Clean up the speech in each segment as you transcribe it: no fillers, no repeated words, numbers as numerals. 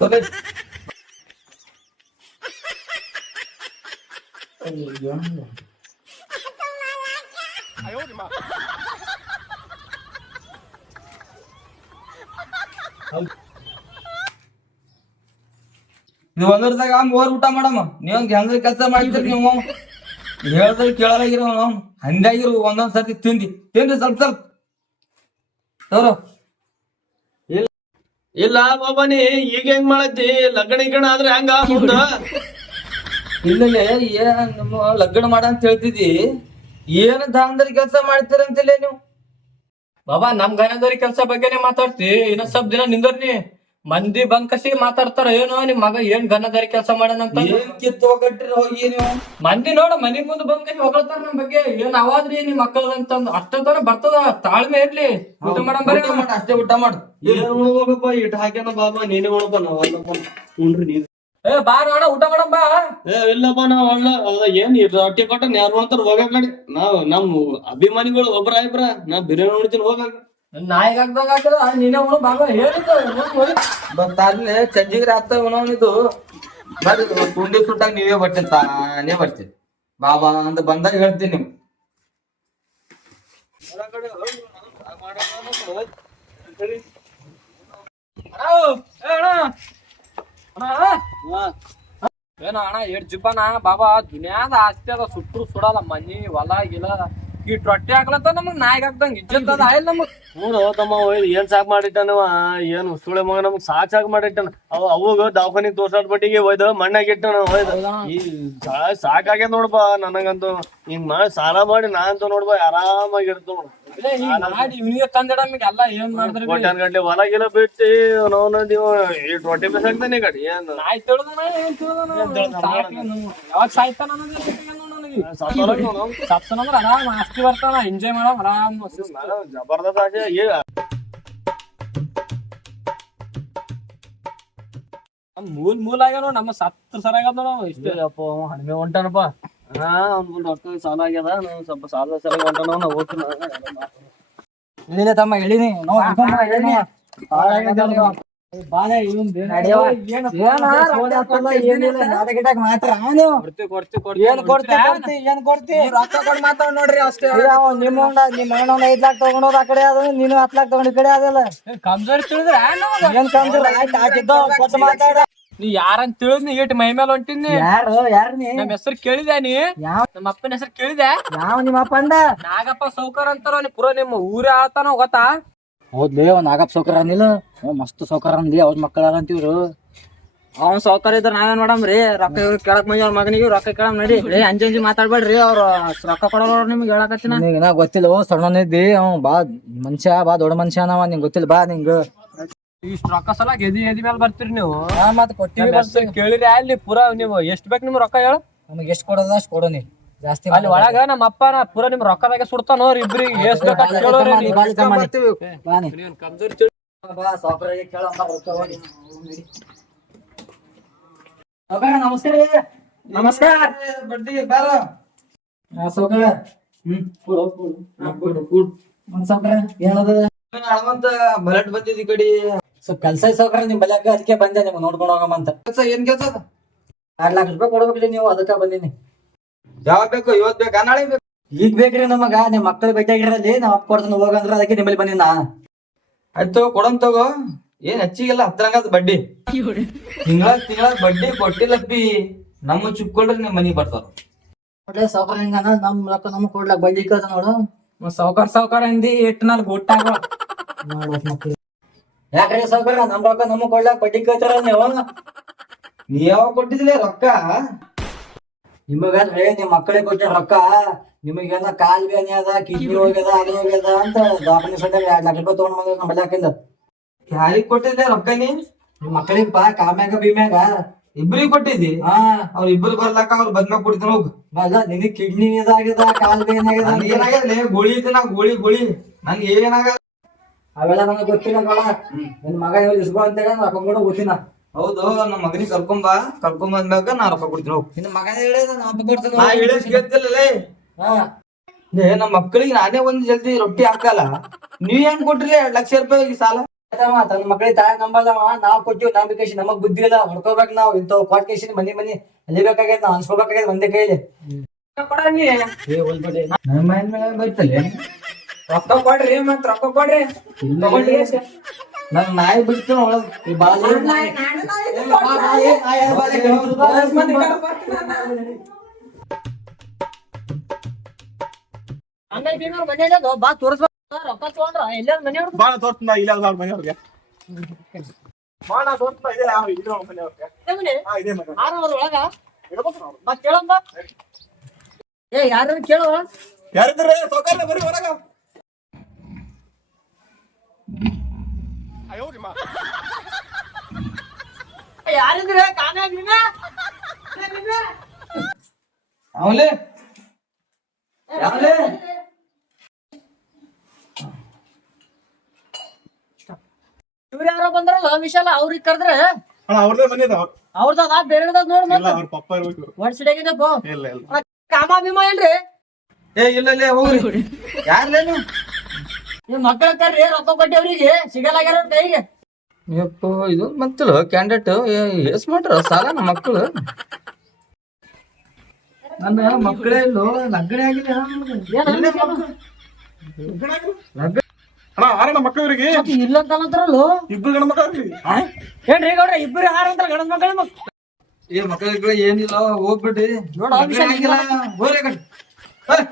ತೊಲೆ ಇದು ಒಂದರದಾಗ ಮೂವರ್ ಊಟ ಮಾಡಮ್ಮ ನೀವೊಂದ್ ಹೆಂಗ ಕೆಲಸ ಮಾಡ್ತೀರಿ ನೀವು ಹೇಳ್ದಾಗ ಕೇಳಲಾಗಿರ ಹಂಗಾಗಿರು ಒಂದೊಂದ್ ಸರ್ತಿ ತಿಂದಿ ತಿಂದ್ರಿ ಸ್ವಲ್ಪ ಸ್ವಲ್ಪ ತೋರು ಇಲ್ಲ ಬಾಬಾ ನೀ ಈಗ ಹೆಂಗ್ ಮಾಡತ್ತಿ ಲಗ್ನ ಗಿಗ್ಣ ಆದ್ರೆ ಹಂಗ ಮುಂದ ಇಲ್ಲಲೇ ಏನ್ ನಮ್ಮ ಲಗ್ನ ಮಾಡ ಅಂತ ಹೇಳ್ತಿದಿ ಏನ್ ದಾಂಧಲಿ ಕೆಲಸ ಮಾಡ್ತೀರಂತಿಲ್ಲ ನೀವು ಬಾಬಾ ನಮ್ ಗಣದವ್ರಿ ಕೆಲ್ಸ ಬಗ್ಗೆನೆ ಮಾತಾಡ್ತಿ ಇನ್ನ ಸ್ವಲ್ಪ ದಿನ ನಿಂದರ್ನಿ ಮಂದಿ ಬಂದ್ ಕಸಿ ಮಾತಾಡ್ತಾರ ಏನೋ ನಿಮ್ ಮಗ ಏನ್ ಗನ್ನದಾರಿ ಕೆಲಸ ಮಾಡನಂತ ಏನ್ ಕಿತ್ತು ಹೋಗಟ್ರಿ ಹೋಗಿ ನೀವು ಮಂದಿ ನೋಡ ಮನಿ ಮುಂದ್ ಬಂದ್ ಕಸಿ ಹೊಗಳ್ತಾರ ನಮ್ ಬಗ್ಗೆ ಏನ್ ಅವಾದ್ರಿ ನಿಮ್ ಮಕ್ಕಳದಂತಂದ್ ಅಷ್ಟೊಂತರ ಬರ್ತದ ತಾಳ್ಮೆ ಇರ್ಲಿ ಊಟ ಮಾಡಂಬ ಊಟ ಮಾಡು, ಅಷ್ಟೇ ಊಟ ಮಾಡು ಏನ್ ಉಣ್ಬೇಕಪ್ಪ ಇಟ್ ಹಾಕ್ಯಾನ ಬಾಬಾ ನೀನೇ ಉಣ್ಪ ನಾವ್ ಉಣ್ರಿ ನೀನ್ ಏ ಬಾ ನೋಡ ಊಟ ಮಾಡಂಬ ಇಲ್ಲಪ್ಪ ನಾವ್ ಅಲ್ಲ ಏನ್ ರೊಟ್ಟಿ ಪಟ್ಟನ್ ಯಾರು ನೋಡ್ತಾರ ಹೋಗಾಕ ನಡಿ ನಾವ್ ನಮ್ ಅಭಿಮಾನಿಗಳು ಒಬ್ರ ಇಬ್ರ ನಾ ಬಿರಿಯಾನಿ ನೋಡ್ತೀನಿ ಹೋಗಾಕ ನಾಯಿಗ್ ಹಾಕ್ದಂಗ ಹಾಕದ ನೀನೇ ಉಣ ಬಾಬಾ ಹೇಳಿದ್ದು ಬರ್ತಾರ್ಲೆ ಚಂಜಿಗ್ರಿ ಆಗ್ತಾವ ಉಣವನಿದು ಬರ್ರಿ ಕುಂಡಿ ಸುಟ್ಟಾಗ ನೀವೇ ಬರ್ತೀನಿ ತಾನೇ ಬರ್ತೀನಿ ಬಾಬಾ ಅಂತ ಬಂದಾಗ ಹೇಳ್ತೀನಿ ನಿಮ್ಗೆ ಏನೋ ಅಣ್ಣ ಎಷ್ಟ್ ಜಿಬ್ಬನ ಬಾಬಾ ದುನಿಯಾದ ಆಸ್ತಿ ಅದ ಸುಟ್ರು ಸುಡಲ್ಲ ಮನಿ ಹೊಲ ಗಿಲ ಇಟ್ ರೊಟ್ಟಿ ಹಾಕ್ಲತ್ತ ನಮಗ್ ನಾಯಿಗ್ ಹಾಕ್ದಂಗ ಇಜ್ಜತ್ ಅದ ಆಯ್ಲ್ ನಮಗ್ ನೋಡು ತಮ್ಮ ಏನ್ ಸಾಕ್ ಮಾಡಿಟ್ಟನವ ಏನು ಸುಳೆ ಮಗ ನಮಗ್ ಸಾಕ್ ಮಾಡಿಟ್ಟನ ಅವಾಗ ದವಾಖಾನಿಗ್ ತೋರ್ಸಾಡ್ ಬಟ್ಟಿಗೆ ಒಯ್ದ ಮಣ್ಣಾಗ ಇಟ್ಟನ ಈ ಸಾಕಾಗ್ಯದ ನೋಡ್ಬಾ ನನಗಂತೂ ಹಿಂಗ್ ಮಾಡಿ ಸಾಲ ಮಾಡಿ ನಾ ಅಂತೂ ನೋಡ್ಬಾ ಆರಾಮಾಗಿ ಇರ್ತ ಮಾಡಿ ಇವ್ನಿಗೆ ತಂದಿಡಮಿಗೆ ಎಲ್ಲ ಏನ್ ಮಾಡಿದ್ರಿ ಕೊಟ್ಟಾನ್ ಗಂಟೆ ಹೊಲ ಗಿಲ ಬಿಟ್ಟು ನಾವು ನೀವು ಇಟ್ ರೊಟ್ಟಿ ಬೇಸಾಗ್ತಾನೆ ಗಡಿ ಏನ್ ನಾಯಿ ತಿಳಿದನ ಏನ್ ತಿಳಿದನ ಯಾವಾಗ ಸಾಯ್ತಾನ ನನಗೆ ಸತ್ತನಂದ್ರ ಆರಾಮ್ ಆಸ್ತಿ ಬರ್ತಾನ ಎಂಜಾಯ್ ಮಾಡಮ್ ಆರಾಮ್ ಜಬರ್ದಸ್ತ್ ಆಸೆ ಮೂಲ್ ಆಗ್ಯಾವ ನಮ್ಮ ಸತ್ರ ಸರಾಗದ ನಾವು ಇಷ್ಟೇ ಅಪ್ಪ ಹಣ್ಮೆ ಹೊಂಟಾನಪ್ಪ ಅವ್ನ ರೊಕ್ಕ ಸಾಲ ಆಗ್ಯದ ನಾವು ಸ್ವಲ್ಪ ಸಾಲ ಸಲ ಹೊಂಟಾನ ನಾವು ಓದ್ತೀನಿ ಇಳಿಲೆ ತಮ್ಮ ಇಳಿನಿ ನೋಡ್ರಿ ಅಷ್ಟೇ ನಿಮ್ 5 ಲಕ್ಷ ತಗೊಂಡೋದ್ ಆ ಕಡೆ ಅದ ನೀನು 10 ಲಕ್ಷ ತಗೊಂಡ್ ಈ ಕಡೆ ಅದಲ್ಲ ಕಮ್ಜೋರಿ ತಿಳಿದ್ರ ಏನ್ ಕಮ್ಸಲ್ಲ ಆಯ್ತು ಮಾತಾಡ ನೀ ಯಾರಂತ ತಿಳಿದ್ನಿ ಏಟ್ ಮೈ ಮೇಲೆ ಹೊಂಟಿನಿ ಯಾರು ನೀ ನಮ್ ಹೆಸರು ಕೇಳಿದೆ ನೀ ನಮ್ಮ ಅಪ್ಪನ ಹೆಸರು ಕೇಳಿದೆ ಯಾವ ನಿಮ್ಮ ಅಪ್ಪ ಅಂದ ನಾಗಪ್ಪ ಸೌಕರ್ ಅಂತಾರ ನೀ ಪುರ ನಿಮ್ಮ ಊರೇ ಆಳ್ತಾನ ಗೊತ್ತಾ ಹೌದ್ಲಿ ಒಂದ್ ನಾಗಪ್ಪ ಸೌಕರ್ ಅಂದಿಲ್ಲ ಮಸ್ತ್ ಸೌಕರ್ ಅಂದಿ ಅವ್ರ ಮಕ್ಕಳ ಅಂತಿವ್ರು ಅವ್ನ ಸೌಕರ್ ಇದ್ರ ನಾವೇನ್ ಮಾಡಮ್ರಿ ರೊಕ್ಕ ಇವ್ರು ಕೇಳಕ್ ಮಂದಿ ಅವ್ರ ಮಗನಿಗೆ ರೊಕ್ಕ ಕೇಳಮ್ ನಡಿ ಅಂಜಿ ಮಾತಾಡ್ಬೇಡ್ರಿ ಅವ್ರ ರೊಕ್ಕ ಕೊಡೋರು ನಿಮ್ಗೆ ಹೇಳಕತ್ತಿನ ನಿಂಗ ಗೊತ್ತಿಲ್ಲ ಸಣ್ಣ ಇದ್ದಿ ಅವ್ ಬಾ ಮನುಷ್ಯ ಬಾ ದೊಡ್ಡ ಮನುಷ್ಯ ಅನವ ನಿಂಗ್ ಗೊತ್ತಿಲ್ಲ ಬಾ ನಿಂಗ ಇಷ್ಟ ರೊಕ್ಕ ಸಲ ಎದಿ ಮೇಲೆ ಬರ್ತೀರಿ ನೀವು ಮತ್ ಕೊಟ್ಟಿವಿ ಕೇಳಿರಿ ಅಲ್ಲಿ ಪೂರಾ ನೀವು ಎಷ್ಟ್ ಬೇಕು ನಿಮ್ ರೊಕ್ಕ ಹೇಳು ನಮಗ್ ಎಷ್ಟ್ ಕೊಡೋದ ಅಷ್ಟ್ ಕೊಡು ನೀ ಜಾಸ್ತಿ ಅಲ್ಲಿ ಒಳಗ ನಮ್ಮ ಅಪ್ಪನ ಪೂರಾ ನಿಮ್ ರೊಕ್ಕದಾಗ ಸುಡ್ತಾನೋರ್ ಇಬ್ರಿಗೆ ಎಷ್ಟ್ ನಮಸ್ಕಾರ ನಮಸ್ಕಾರ ಬಡ್ಡಿ ಬಾರ ಸೌಕರ್ಯ ಏನದ ಹಣವಂತ ಬಲಟ್ ಬಂದಿದ್ ಈ ಕಡೆ ಸ್ವಲ್ಪ ಕೆಲ್ಸ ಸೌಕರ್ಯ ನಿಮ್ ಬಲ್ಯಾಕ ಅದಕ್ಕೆ ಬಂದೆ ನಿಮ್ಗೆ ನೋಡ್ಕೊಂಡು ಹೋಗಮಂತ ಕೆಲ್ಸ ಏನ್ ಕೆಲ್ಸ ಅದ 2 ಲಕ್ಷ ರೂಪಾಯಿ ಕೊಡ್ಬೇಕ್ರಿ ನೀವು ಅದಕ್ಕ ಬಂದೀನಿ ಯಾವಾಗ ಬೇಕು ಇವತ್ ಬೇಕಾ ನಾಳೆ ಬೇಕು ಈಗ ಬೇಕ್ರಿ ನಮಗ ನಿಮ್ ಮಕ್ಕಳು ಭೇಟಿಯಾಗಿರಲ್ಲಿ ನಾವ್ ಅಪ್ಪ ಕೊಡ್ತಾನ ಹೋಗಂದ್ರ ಅದಕ್ಕೆ ನಿಮ್ಮಲ್ಲಿ ಬಂದಿನ ಆಯ್ತು ಕೊಡಂತ ತಗೋ ಏನ್ ಹೆಚ್ಚಿಗೆಲ್ಲ ಹತ್ತರಂಗದ ಬಡ್ಡಿ ತಿಂಗಳ ಬಡ್ಡಿ ಕೊಟ್ಟಿಲ್ಲಪ್ಪಿ ನಮ್ಮ ಚುಕ್ಕೊಳ್ರಿ ನಿಮ್ ಮನಿಗ್ ಬರ್ತಾರ ನೋಡ್ರಿ ಸೌಕರ್ಯ ಹೆಂಗನ ನಮ್ ರೊಕ್ಕ ನಮಗ್ ಕೊಡ್ಲಾಕ್ ಬಡ್ಡಿ ಕೇಳ್ತ ನೋಡು ಸಾವ್ಕಾರ ಅಂದಿ ಎಷ್ಟ್ ನಾಲ್ ಗೊಟ್ಟಾಗ ಯಾಕ್ರಿ ಸೌಕರ್ಯ ನಮ್ ರೊಕ್ಕ ನಮಗ್ ಕೊಡ್ಲಾಕ್ ಬಡ್ಡಿ ಕೇಳ್ತಾರ ನೀವು ನೀ ಯಾವಾಗ ಕೊಟ್ಟಿದ್ಲೆ ರೊಕ್ಕ ನಿಮಗಲ್ರಿ ನಿಮ್ ಮಕ್ಕಳಿಗೆ ಕೊಟ್ಟ ರೊಕ್ಕ ನಿಮಗೇನ ಕಾಲ್ ಬೇನೆ ಅದ ಕಿಡ್ನಿ ಹೋಗ್ಯದ ಅದು ಹೋಗ್ಯದ ಅಂತ ದವಾಖಾನೆ ಸದ್ಯ 2 ಲಕ್ಷ ರೂಪಾಯಿ ತಗೊಂಡ್ ಬಂದ ನಮ್ಮ ಬಲ್ಯಾಕಿಂದ ಯಾರಿಗ್ ಕೊಟ್ಟಿದ್ಲೆ ರೊಕ್ಕ ನೀ ನಿಮ್ ಮಕ್ಕಳಿಗೆ ಬಾ ಕಾಮ್ಯಾಗ ಭೀಮ್ಯಾಗ ಇಬ್ರಿಗೆ ಕೊಟ್ಟಿದ್ದಿ ಹಾ ಅವ್ರ ಇಬ್ರು ಬರ್ಲಾಕ ಅವ್ರ ಬದ್ನ ಕೊಡ್ತಾನ ಹೋಗ್ ಅಲ್ಲ ನಿನಗ್ ಕಿಡ್ನಿ ಇದಾಗ್ಯದ ಕಾಲ್ ಬೇನೆ ಆಗ್ಯದ ನನ್ಗೆ ಏನಾಗ್ಯದ ಗೋಳಿ ಇದ್ದ ಗೋಳಿ ನನ್ಗೆ ಏನಾಗಲ್ಲ ಅವೆಲ್ಲ ನನಗೆ ಗೊತ್ತಿಲ್ಲ ನೋಡ ನಿನ್ ಮಗ ಇಸ್ಕೊ ಅಂತೇಳಿ ರೊಕ್ಕ ಕೂಡ ಗೊತ್ತಿನ ಹೌದು ನಮ್ಮ ಮಗನಿಗೆ ಕರ್ಕೊಂಬಂದಾಗ ನಾ ರೊಕ್ಕ ಕೊಡ್ತೀನಿ ಹೋಗ್ ನಿನ್ನ ಮಗನ ಹೇಳಿದ ನಾ ಕೊಡ್ತೀನಿ ನಾ ಹೇಳಿದ್ ಕೇಳ್ತಿಲ್ಲಲೇ ಹಾ ನಮ್ಮ ಮಕ್ಕಳಿಗೆ ನಾನೇ ಒಂದ್ ಜಲ್ದಿ ರೊಟ್ಟಿ ಹಾಕಲ್ಲ ನೀವ್ ಹೆಂಗ್ ಕೊಟ್ರಿ 2 ಲಕ್ಷ ರೂಪಾಯಿ ಸಾಲ ತನ್ನ ಮಕ್ಕಳಿಗೆ ತಾಯಿ ನಂಬಲ್ಲವ, ನಾವ್ ಕೊಟ್ಟಿವಿ ನಂಬಿಕೆ, ನಮಗ್ ಬುದ್ಧಿ ಇಲ್ಲ, ಹೊಡ್ಕೋಬೇಕು ನಾವು ಇಂಥವ್ ಕೊಟ್ಟ ಕೇಸಿ ಮನಿ ಅಲಿಬೇಕಾಗೈತ್, ನಾವ್ ಅನ್ಸ್ಕೋಬೇಕಾಗೈತ್ ಒಂದೇ ಕೈಲಿ. ನನ್ನ ಮೈನ್ ಮೇಲೆ ಬೈತಲೆ ರೊಕ್ಕ ಕೊಡ್ರಿ ಮತ್ ರೊಕ್ಕ ಕೊಡ್ರಿ ತಗೊಂಡ್ರಿ. ನನ್ ನಾಯಿ ಬಿಡ್ತೀನಿ ಒಳಗ್ ಬಾ ತೋರಿಸ್ಬೇಕು ರೊಕ್ಕ ತಗೊಂಡ್ರ ಎಲ್ಲಾರ ಮನೆಯವ್ರು ಬಾಳ ತೋರ್ಸ್ತಾ ಇಲ್ಲ ಮನೆಯವ್ರಿಗೆ ಬಾಳ ತೋರ್ಸ್ತಾ ಇದೆ ಮನೆಯವ್ರಿಗೆ ಇದೇ ಮನೆ ಒಳಗ ಬಾ ಕೇಳಂಬ. ಏ ಯಾರು ಕೇಳುವ ಯಾರಿದ್ರೆ ಸೌಕರ್ಯ ಬರೀ ಹೊರಗ. ಯಾರಿದ್ರೆ ಕಾನ ಅವಲೇ ಯಾವಲೇ ಇವ್ರು ಯಾರೋ ಬಂದ್ರಲ್ಲ ವಿಶಾಲ ಅವ್ರಿಗೆ ಕರೆದ್ರೆ ಅವ್ರದೇ ಮನೆ ಅವ್ರದಾಗ ಬೇರೆ ನೋಡ್ ಇಲ್ಲ ಅವ್ರ ಪಪ್ಪ ಇರ್ಬೇಕು. ಒಡ್ಸಿಡಾಗಿದ್ದಪ್ಪ ಇಲ್ಲ ಇಲ್ಲ ಕಾಮ ಭೀಮ ಏನ್ರಿ ಏ ಇಲ್ಲ ಇಲ್ಲ ಹೋಗ್ರಿ ಯಾರ್ಲೇನು ನಿಮ್ ಮಕ್ಕಳ ಕರ್ರಿ ರೊಕ್ಕ ಕೊಟ್ಟಿ ಅವ್ರಿಗೆ ಸಿಗಲಾಗ್ಯಾರ ಕೈಗೆ. ಯಪ್ಪ ಇದು ಮತ್ತಲ್ಲ ಕ್ಯಾಂಡಿಡೇಟ್ ಎಸ್ ಮಾಡ್ರ ಸಾಲ ನಮ್ಮ ಮಕ್ಕಳು. ನನ್ನ ಮಕ್ಕಳೇ ಇಲ್ಲೋ ಲಗ್ಗಣೆ ಆಗಿದೆ ಅಣ್ಣ ಆರಣ್ಣ ಮಕ್ಕಳಿಗೆ ಇಲ್ಲ ಅಂತಲ್ಲಂತಾರಲ್ಲ ಇಬ್ರು ಗಂಡ ಮಕ್ಕಳು ಏನ್ರಿ ಗೌಡ್ರ ಇಬ್ಬರು ಯಾರ ಅಂತ ಗಂಡ ಮಕ್ಕಳ ಏ ಮಕ್ಕಳ ಏನಿಲ್ಲ ಹೋಗ್ಬಿಡ್ರಿ ನೋಡ ಲಗ್ಗಣೆ ಆಗಿಲ್ಲ ಹೋಗ್ರಿ ಕಡೆ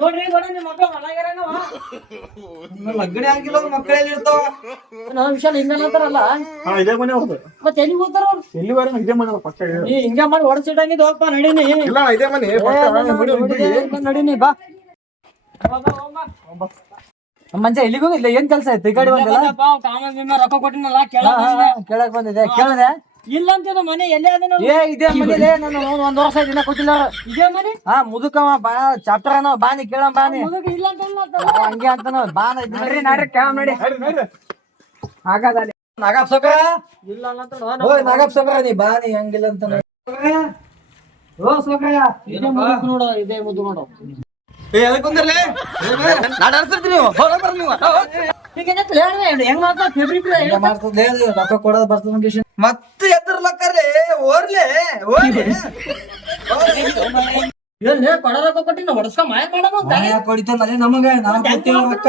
ನೋಡ್ರಿ ಗೌಡ್ರ ನಿಮ್ ಮಕ್ಕಳು ಮನಾಗ್ಯಾರನವ ಲಗ್ಗಣೆ ಆಗಿಲ್ಲ ಮಕ್ಕಳೇ ಇರ್ತಾವ. ನಾವ್ ವಿಶಾಲ ಹಿಂಗಲ್ಲಂತಾರಲ್ಲ ಅಣ್ಣ ಇದೇ ಮನೆ ಅವ್ರದ್ದು. ಮತ್ತೆ ಎಲ್ಲಿ ಹೋಗ್ತಾರ ಅವ್ರು? ಎಲ್ಲಿ ಬರ ಇದೇ ಮನೆ ಪಕ್ಕ ನೀ ಹಿಂಗ ಮಾಡಿ ಹೊಡ್ಸಿಡಂಗಿದ್ ಹೋಗ್ಪ ನಡೀನಿ ಇಲ್ಲ ಇದೇ ಮನೆ ನಡೀನಿ ಬಾ ಮಂಜ ಎಲ್ಲಿಗೂ ಇಲ್ಲ, ಏನ್ ಕೆಲ್ಸ ಐತಿ ಈ ಗಾಡಿ ಬಂದಿಲ್ಲ? ಕಾಮ ಭೀಮ ರೊಕ್ಕ ಕೊಟ್ಟಿನಲ್ಲ ಕೇಳಕ್ ಬಂದಿದೆ, ಕೇಳಿದೆ. ಇಲ್ಲ ಅಂತಿದ ಮನೆ ಎಲ್ಲೇ ಅದೇನೋ ಏ ಇದೇ ಮನೇಲಿ ನಾನು ಒಂದ್ ವರ್ಷ ದಿನ ಕೊಟ್ಟಿಲ್ಲ ಅವ್ರು. ಇದೇ ಮನೆ ಮುದುಕವ ಬಾ ಚಾಪ್ಟರ್ ಏನೋ ಬಾನಿ ಕೇಳ ಬಾನಿ ಮುದುಕ ಇಲ್ಲ ಅಂತ ಹಂಗೆ ಅಂತಾನ ಬಾನ ನಡ್ರಿ ಕೇಳ ನೋಡಿ ಹಾಗಾದಲ್ಲಿ ನಾಗಪ್ಪ ಸೌಕರ ಇಲ್ಲ ಅಂತ ಓಯ್ ನಾಗಪ್ಪ ಸೌಕರ ನೀ ಬಾನಿ ಹಂಗಿಲ್ಲ ಅಂತ ಓ ಸೌಕರ ಇದೇ ಮುದುಕ ನೋಡು ಇದೇ ಮುದು ನೋಡು ಏ ಅದಕ್ಕೆ ಬಂದಿರ್ಲಿ ನಾಡ್ ಆಡ್ತಿರ್ತೀನಿ ನೀವು ಹೊರಗೆ ಬರ್ರಿ ನೀವು ಹೆಂಗ್ ಮಾಡ್ತಾ ಫೆಬ್ರಿಕ್ ಮಾಡ್ತದೆ ರೊಕ್ಕ ಕೊಡೋದು ಬರ್ತದ ಮತ್ತೆ ಎದ್ರಲಕ್ಕರ್ಲಿ ಓರ್ಲಿ ಓರ್ಲಿ ಕೊಡ ರೊಕ್ಕ ಕೊಟ್ಟಿನ ಹೊಡ್ಸ್ಕ ಮಾಯ ಮಾಡೋ ಕೊಡಿತಾನೆ ನಮಗ ನಾವು ಕೊಡ್ತೀವಿ ರೊಕ್ಕ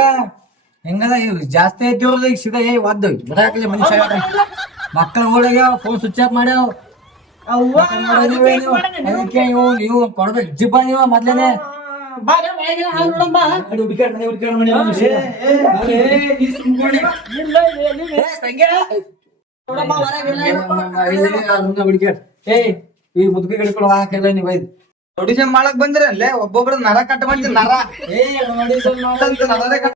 ಹೆಂಗದ ಜಾಸ್ತಿ ಐತಿವ್ರದ ಈಗ ಸಿದ ಒದ್ದು ಬರಾಕಲಿ ಮನುಷ್ಯ ಮಕ್ಕಳ ಓಡಾಗ್ಯಾವ ಫೋನ್ ಸ್ವಿಚ್ ಆಫ್ ಮಾಡ್ಯಾವ ನೀವು ಕೊಡ್ಬೇಕು ಜಿಬ್ಬ ನೀವು ಮೊದ್ಲೇನೆ ಈ ಮುದುಕಿ ಗಿಡ್ಕೊಂಡು ಹಾಕಿಲ್ಲ ನೀವು ಐದು ಆಡಿಷನ್ ಮಾಡಕ್ ಬಂದ್ರಿ ಅಲ್ಲೇ ಒಬ್ಬೊಬ್ರ ನರ ಕಟ್ ಮಾಡ್ತೀರಿ ನರ ನರನೇ ಕಟ್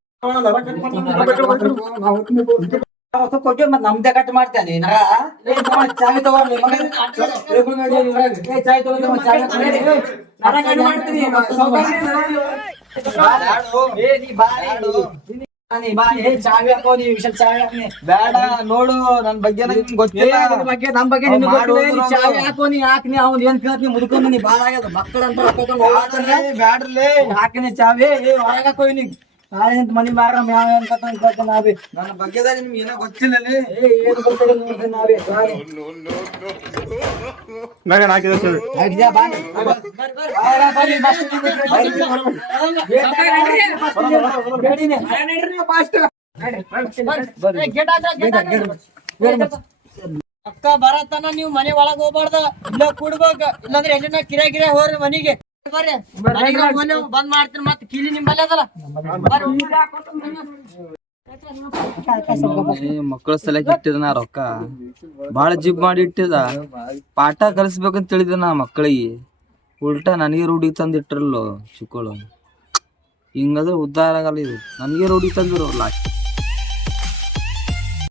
ಕೊಟ್ಟು ಮತ್ ನಮ್ದೇ ಕಟ್ ಮಾಡ್ತೇನೆ ನರ ಚಾವಿ ತಗೊಂಡು ಚಾವಿ ತಗೊಂಡು ನರ ಕಟ್ ಮಾಡ್ತೀನಿ ಚಾವಿ ಹಾಕೋ ನೀವು ವಿಷಲ್ ಚಾವಿ ಹಾಕಿ ಬೇಡ ನೋಡು ನನ್ ಬಗ್ಗೆ ನಂಗೆ ಗೊತ್ತಿಲ್ಲ ಬಗ್ಗೆ ನಮ್ ಬಗ್ಗೆ ನಿಮ್ಗೆ ಗೊತ್ತಿಲ್ಲ, ನೀ ಚಾವಿ ಹಾಕೋ ನೀ ಹಾಕ್ನಿ ಅವ್ನು ಏನ್ ಕೇಳ್ತೀನಿ ಮುದ್ಕೊಂಡು ನೀ ಬಾಳ ಆಗ್ಯದ ಮಕ್ಕಳಂತ ಬ್ಯಾಡ್ರಲೇ ಹಾಕಿನಿ ಚಾವಿ ಹೊರಗೆ ಹಾಕೋ ನೀ ನಾಳೆ ನಿಂತ ಮನಿ ಮಾರ ಮ್ಯಾವ ಅನ್ಕತ್ತ ನಾವೇ ನನ್ನ ಬಗ್ಗೆದಾಗ ನಿಮ್ಗೆ ಏನೋ ಗೊತ್ತಿಲ್ಲ ಏನ್ ಗೊತ್ತಿಲ್ಲ ನೋಡ್ರಿ ನಾವೇ ನಾನು ಹಾಕಿದೆ ಸರ್ ಅಕ್ಕ ಬರತನ ನೀವು ಮನೆ ಒಳಗ್ ಹೋಗ್ಬಾರ್ದ ಇಲ್ಲ ಕೂಡ್ಬೇಕ ಇಲ್ಲಾಂದ್ರೆ ಎಲ್ಲಿನ ಕಿರೆ ಹೋರಿ ಮನಿಗೆ ಬರ್ರಿ ಬಂದ್ ಮಾಡ್ತೀನಿ ಮತ್ ಕೀಲಿ ನಿಂಬಲ್ಲಿ ಅದಲ್ಲ ಮಕ್ಕಳ ಸಲಕ್ ಇಟ್ಟಿದ ನಾ ರೊಕ್ಕ ಬಾಳ ಜಿಬ್ ಮಾಡಿ ಇಟ್ಟಿದ ಪಾಠ ಕಲಿಸ್ಬೇಕಂತ ತಿಳಿದ ನಾ ಮಕ್ಕಳಿಗೆ ಉಲ್ಟಾ ನನಗೆ ರೂಢಿ ತಂದು ಇಟ್ಟಿರಲ್ಲೋ ಚಿಕ್ಕಳು ಹಿಂಗಾದ್ರೆ ಉದ್ಧಾರ ಆಗಲ್ಲ ಇದು ನನಗೆ ರೂಢಿ ತಂದಿರೋ ಲಾಸ್ಟ್